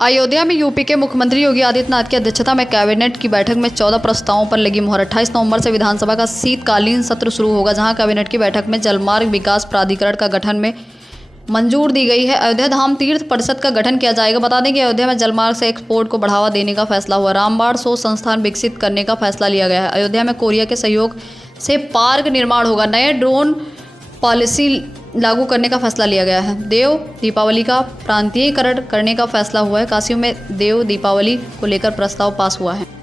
अयोध्या में यूपी के मुख्यमंत्री योगी आदित्यनाथ की अध्यक्षता में कैबिनेट की बैठक में 14 प्रस्तावों पर लगी मुहर। 28 नवंबर से विधानसभा का शीतकालीन सत्र शुरू होगा, जहां कैबिनेट की बैठक में जलमार्ग विकास प्राधिकरण का गठन में मंजूर दी गई है। अयोध्या धाम तीर्थ परिषद का गठन किया जाएगा। बता दें कि अयोध्या में जलमार्ग से एक्सपोर्ट को बढ़ावा देने का फैसला हुआ। रामबाण शोध संस्थान विकसित करने का फैसला लिया गया है। अयोध्या में कोरिया के सहयोग से पार्क निर्माण होगा। नए ड्रोन पॉलिसी लागू करने का फैसला लिया गया है। देव दीपावली का प्रांतीयकरण करने का फैसला हुआ है। काशियों में देव दीपावली को लेकर प्रस्ताव पास हुआ है।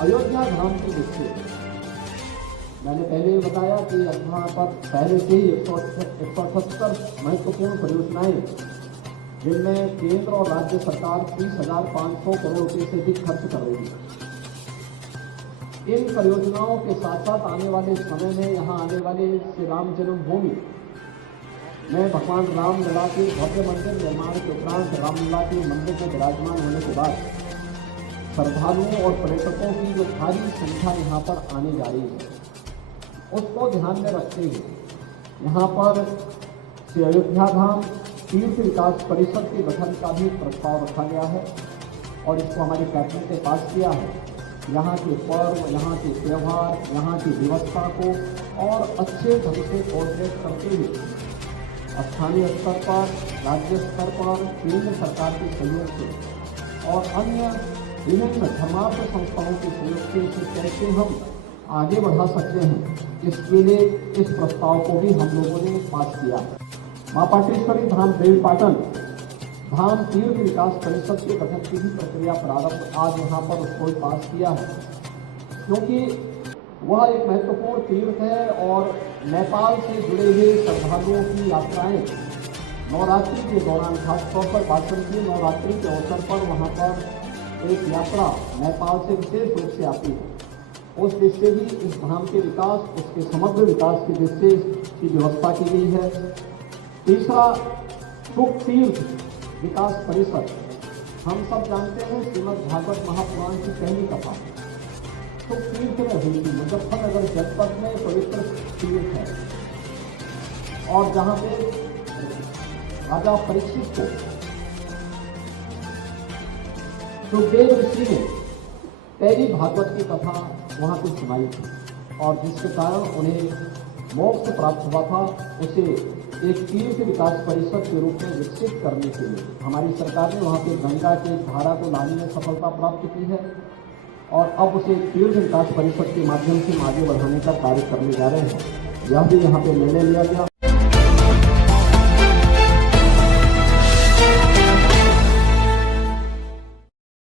अयोध्या धाम की विकसित, मैंने पहले ही बताया कि यहाँ पर पहले से ही 178 महत्वपूर्ण परियोजनाएं, जिनमें केंद्र और राज्य सरकार 30,500 करोड़ रुपए से अधिक खर्च कर रही है। इन परियोजनाओं के साथ साथ आने वाले समय में यहाँ आने वाले श्री राम जन्मभूमि में भगवान रामलला के भव्य मंदिर निर्माण के उपरांत रामलला के मंदिर में विराजमान होने के बाद श्रद्धालुओं और पर्यटकों की जो भारी संख्या यहाँ पर आने जा रही है, उसको ध्यान में रखते हुए यहाँ पर श्री अयोध्या धाम तीर्थ विकास परिषद के गठन का भी प्रस्ताव रखा गया है और इसको हमारी कैबिनेट ने पास किया है। यहाँ के पर्व, यहाँ के त्यौहार, यहाँ की व्यवस्था को और अच्छे ढंग से कोऑर्डिनेट करते हुए स्थानीय स्तर पर, राज्य स्तर पर, केंद्र सरकार के सहयोग से और अन्य विभिन्न धर्मार्थ संस्थाओं के सहयोग से इसे कैसे हम आगे बढ़ा सकते हैं, इसके लिए इस प्रस्ताव को भी हम लोगों ने पास किया। मां पाटेश्वरी धाम देवीपाटन धाम तीर्थ विकास परिषद के गठन की भी प्रक्रिया प्रारंभ आज यहाँ पर उसको पास किया है, क्योंकि वह एक महत्वपूर्ण तीर्थ है और नेपाल से जुड़े हुए श्रद्धालुओं की यात्राएं नवरात्रि के दौरान, खासतौर पर बासंती नवरात्रि के अवसर पर वहाँ पर एक यात्रा नेपाल से विशेष रूप से आती है। उस दृष्टि से भी इस धाम के विकास, उसके समग्र विकास की दृष्टि से की व्यवस्था की गई है। तीसरा, सुख तीर्थ विकास परिषद। हम सब जानते हैं श्रीमद् भागवत महापुराण की पहली कथा सुख तीर्थ में हुई थी। मुजफ्फरनगर जनपद में पवित्र तीर्थ है और जहाँ पे राजा परीक्षित को सुखदेव ऋषि ने पहली भागवत की कथा वहाँ पे सुनाई थी और जिसके कारण उन्हें मोक्ष प्राप्त हुआ था। उसे एक तीर्थ विकास परिषद के रूप में विकसित करने के लिए हमारी सरकार ने वहाँ पे गंगा के धारा को लाने में सफलता प्राप्त की है और अब उसे तीर्थ विकास परिषद के माध्यम से आगे बढ़ाने का कार्य करने जा रहे हैं। यह भी यहाँ पे निर्णय लिया गया।